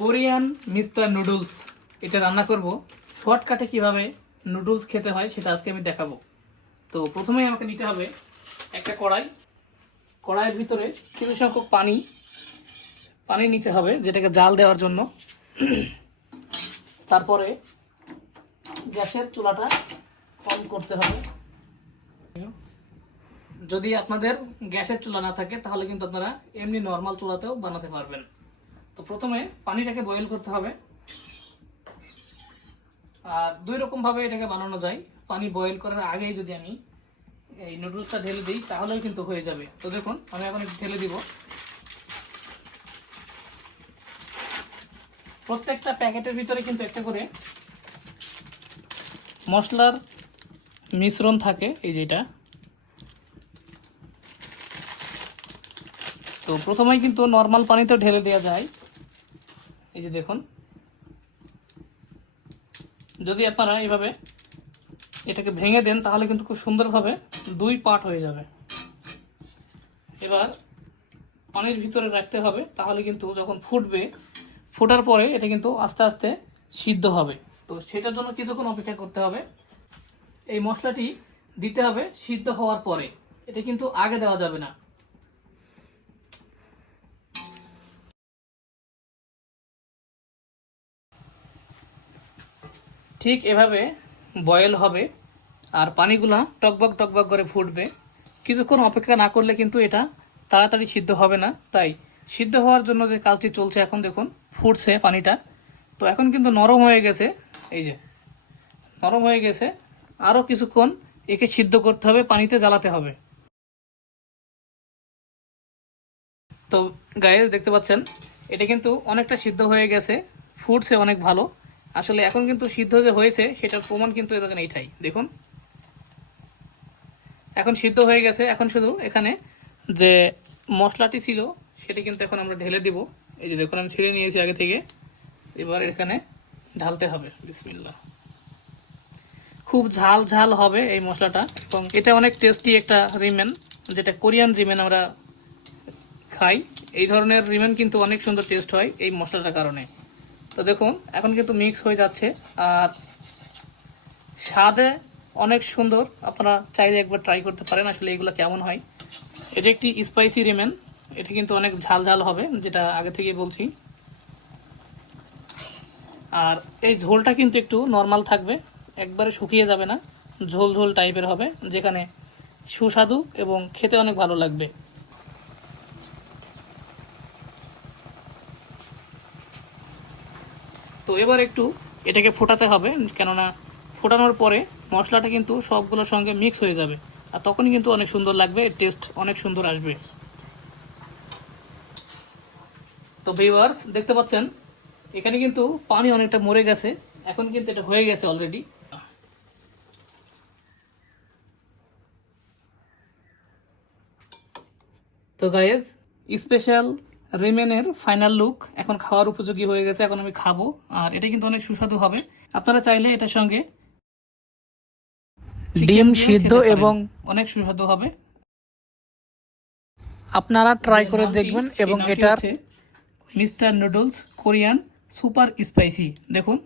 Korean mister noodles, এটা রান্না করব। শর্টকাটে কীভাবে নুডলস খেতে হয় সেটা আজকে আমি দেখাবো। তো প্রথমেই আমাকে নিতে হবে একটা কড়াই। কড়াইয়ের ভিতরে কিছু সংখ্যক পানি। পানি নিতে হবে যেটাকে জাল দেওয়ার জন্য। তারপরে গ্যাসের চুলাটা অন করতে হবে। যদি আপনাদের গ্যাসের চুলা না থাকে, তাহলে কিন্তু আপনারা এমনি নর্মাল চুলাতেও বানাতে পারবেন। তো প্রথমে পানিটাকে বয়েল করতে হবে। আর দুই রকম ভাবে এটাকে বানানো যায়। পানি বয়েল করার আগেই যদি আমি এই নুডলসটা ঢেলে দিই তাহলেও কিন্তু হয়ে যাবে। তো দেখুন, আমি এখন একটু ঢেলে দিব। প্রত্যেকটা প্যাকেটের ভিতরে কিন্তু একটা করে মশলার মিশ্রণ থাকে, এই যেটা তো প্রথমেই কিন্তু নর্মাল পানিতে ঢেলে দেওয়া যায়। এই যে দেখুন। যদি আপনারা এইভাবে এটাকে ভেঙে দেন, তাহলে কিন্তু খুব সুন্দরভাবে দুই পার্ট হয়ে যাবে। এবার পানির ভিতরে রাখতে হবে, তাহলে কিন্তু যখন ফুটবে, ফোটার পরে এটা কিন্তু আস্তে আস্তে সিদ্ধ হবে। তো সেটার জন্য কিছুক্ষণ অপেক্ষা করতে হবে। এই মশলাটি দিতে হবে সিদ্ধ হওয়ার পরে। এটা কিন্তু আগে দেওয়া যাবে না। ঠিক এভাবে বয়েল হবে আর পানিগুলা টকবক টকবক করে ফুটবে। কিছুক্ষণ অপেক্ষা না করলে কিন্তু এটা তাড়াতাড়ি সিদ্ধ হবে না। তাই সিদ্ধ হওয়ার জন্য যে কাজটি চলছে এখন দেখুন, ফুটছে পানিটা। তো এখন কিন্তু নরম হয়ে গেছে। এই যে, নরম হয়ে গেছে। আরও কিছুক্ষণ একে সিদ্ধ করতে হবে, পানিতে জ্বালাতে হবে। তো গায়ে দেখতে পাচ্ছেন, এটা কিন্তু অনেকটা সিদ্ধ হয়ে গেছে, ফুটছে অনেক ভালো। আসলে এখন কিন্তু সিদ্ধ যে হয়েছে, সেটার প্রমাণ কিন্তু এ দেখেন এইটাই। দেখুন। এখন সিদ্ধ হয়ে গেছে। এখন শুধু এখানে যে মশলাটি ছিল, সেটা কিন্তু এখন আমরা ঢেলে দিব। এই যে দেখুন, আমি ছিঁড়ে নিয়েছি আগে থেকে। এবার এখানে ঢালতে হবে। বিসমিল্লাহ। খুব ঝাল ঝাল হবে এই মশলাটা। এবং এটা অনেক টেস্টি একটা রিমেন, যেটা কোরিয়ান রিমেন আমরা খাই। এই ধরনের রিমেন কিন্তু অনেক সুন্দর টেস্ট হয় এই মশলাটার কারণে। তো দেখুন, এখন কিন্তু মিক্স হয়ে যাচ্ছে। আর স্বাদে অনেক সুন্দর। আপনারা চাইলে একবার ট্রাই করতে পারেন, আসলে এগুলো কেমন হয়। এটা একটি স্পাইসি রেমেন এটা কিন্তু অনেক ঝাল ঝাল হবে, যেটা আগে থেকে বলছি। আর এই ঝোলটা কিন্তু একটু নর্মাল থাকবে, একবারে শুকিয়ে যাবে না। ঝোল ঝোল টাইপের হবে, যেখানে সুস্বাদু এবং খেতে অনেক ভালো লাগবে। তো এবার একটু এটাকে ফোটাতে হবে, কেননা ফোটানোর পরে মশলাটা কিন্তু সবগুলোর সঙ্গে মিক্স হয়ে যাবে। আর তখনই কিন্তু অনেক সুন্দর লাগবে টেস্ট অনেক সুন্দর আসবে। তো ভিউয়ার্স দেখতে পাচ্ছেন, এখানে কিন্তু পানি অনেকটা মরে গেছে, এখন কিন্তু এটা হয়ে গেছে অলরেডি তো গাইজ স্পেশাল রেমেনের ফাইনাল লুক এখন খাওয়ার উপযোগী হয়ে গেছে এখন আমি খাব। আর এটা কিন্তু অনেক সুস্বাদু হবে। আপনারা চাইলে এটার সঙ্গে ডিম সিদ্ধ এবং অনেক সুস্বাদু হবে। আপনারা ট্রাই করে দেখবেন এবং এটা mister noodles Korean super spicy দেখুন।